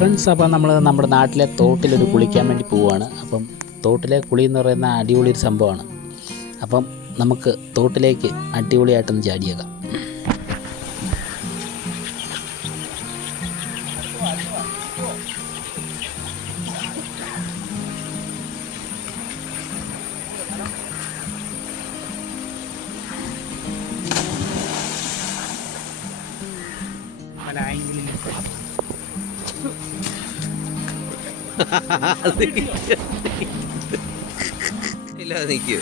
Friends, അപ്പോൾ നമ്മൾ നമ്മുടെ നാട്ടിലെ തോട്ടിലൊരു കുളിക്കാൻ വേണ്ടി പോവുകയാണ്. അപ്പം തോട്ടിലെ കുളി എന്ന് പറയുന്ന അടിപൊളി ഒരു സംഭവമാണ്. അപ്പം നമുക്ക് തോട്ടിലേക്ക് അടിപൊളിയായിട്ടൊന്ന് ചാടിയേക്കാം. ഇല്ല നിൽക്കൂ.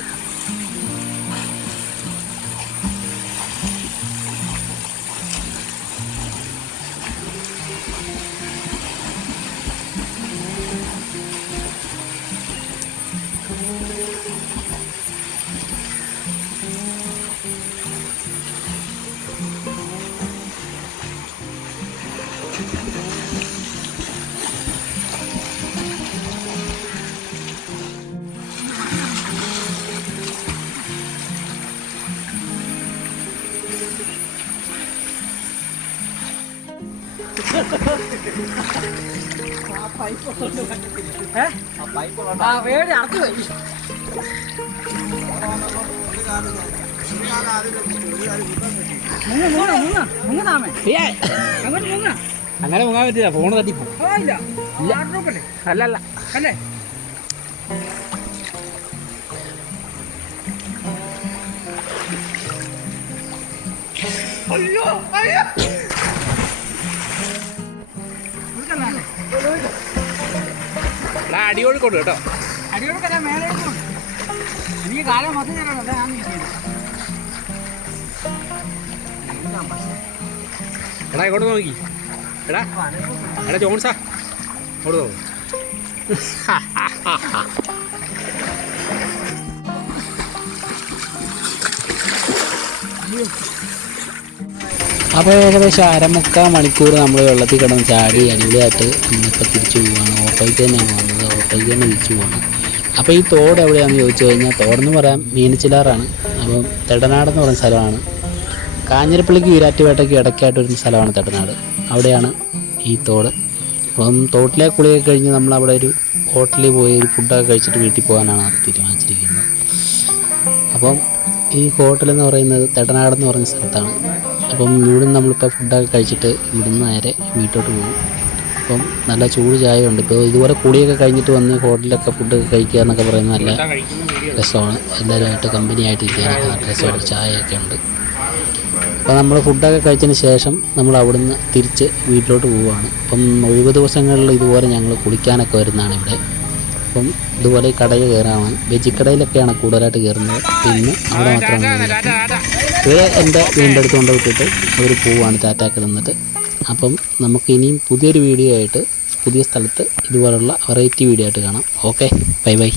വേടി അടച്ചു പോയി. അങ്ങനെ മുങ്ങാൻ പറ്റില്ല, ഫോണ് തട്ടിപ്പോ. അല്ലല്ല അല്ലേ അയ്യോ അയ്യോ അടിയോട് കൊടു കേട്ടോ. അടിയോടൊക്കെ മേലെ എനിക്ക് കാലം മൊത്തം തരാണോ? എടാ ഇങ്ങോട്ട് നോക്കി. എടാ എടാ ജോൺസാ ഇങ്ങോട്ട് നോക്കും. അപ്പോൾ ഏകദേശം 1/4 മണിക്കൂർ നമ്മൾ വെള്ളത്തിൽ കിടന്ന് ചാടി അടിപൊളിയായിട്ട് ഇന്നിപ്പോൾ തിരിച്ചു പോവുകയാണ്. ഓട്ടോയ്ക്ക് തന്നെയാണ് വന്നത്, ഓട്ടോയ്ക്ക് തന്നെ തിരിച്ചു പോകണം. അപ്പോൾ ഈ തോട് എവിടെയാണെന്ന് ചോദിച്ചു കഴിഞ്ഞാൽ തോടെന്ന് പറയാൻ മീനച്ചിലാറാണ്. അപ്പം തെടനാടെന്ന് പറയുന്ന സ്ഥലമാണ്. കാഞ്ഞിരപ്പള്ളിക്ക് ഈരാറ്റുപേട്ടയ്ക്ക് ഇടയ്ക്കായിട്ടൊരു സ്ഥലമാണ് തെടനാട്. അവിടെയാണ് ഈ തോട്. അപ്പം തോട്ടിലെ കുളിയൊക്കെ കഴിഞ്ഞ് നമ്മളവിടെ ഒരു ഹോട്ടലിൽ പോയി ഒരു ഫുഡൊക്കെ കഴിച്ചിട്ട് വീട്ടിൽ പോകാനാണ് തീരുമാനിച്ചിരിക്കുന്നത്. അപ്പം ഈ ഹോട്ടലെന്ന് പറയുന്നത് തെടനാടെന്ന് പറയുന്ന സ്ഥലത്താണ്. അപ്പം ഇവിടുന്ന് നമ്മളിപ്പോൾ ഫുഡൊക്കെ കഴിച്ചിട്ട് ഇവിടുന്ന് നേരെ വീട്ടോട്ട് പോകും. അപ്പം നല്ല ചൂട് ചായ ഉണ്ട്. ഇപ്പോൾ ഇതുപോലെ കുളിയൊക്കെ കഴിഞ്ഞിട്ട് വന്ന് ഹോട്ടലിലൊക്കെ ഫുഡൊക്കെ കഴിക്കുക എന്നൊക്കെ പറയുന്നത് നല്ല രസമാണ്. എല്ലാവരുമായിട്ട് കമ്പനിയായിട്ട് ഇരിക്കാനൊക്കെ നല്ല രസമാണ്. ചായയൊക്കെ ഉണ്ട്. അപ്പോൾ നമ്മൾ ഫുഡൊക്കെ കഴിച്ചതിന് ശേഷം നമ്മൾ അവിടുന്ന് തിരിച്ച് വീട്ടിലോട്ട് പോവുകയാണ്. അപ്പം ഒഴിവ് ദിവസങ്ങളിൽ ഇതുപോലെ ഞങ്ങൾ കുളിക്കാനൊക്കെ വരുന്നതാണ് ഇവിടെ. അപ്പം ഇതുപോലെ കടയിൽ കയറാമാണ്. വെജിക്കടയിലൊക്കെയാണ് കൂടുതലായിട്ട് കയറുന്നത്. പിന്നെ അവിടെ മാത്രമാണ് ഇവരെ എൻ്റെ വീടിൻ്റെ അടുത്ത് കൊണ്ട് വിട്ടിട്ട് അവർ പോവുകയാണ് ടാറ്റാക്ക് നിന്നിട്ട്. അപ്പം നമുക്ക് ഇനിയും പുതിയൊരു വീഡിയോ ആയിട്ട് പുതിയ സ്ഥലത്ത് ഇതുപോലുള്ള വെറൈറ്റി വീഡിയോ ആയിട്ട് കാണാം. Okay, bye bye.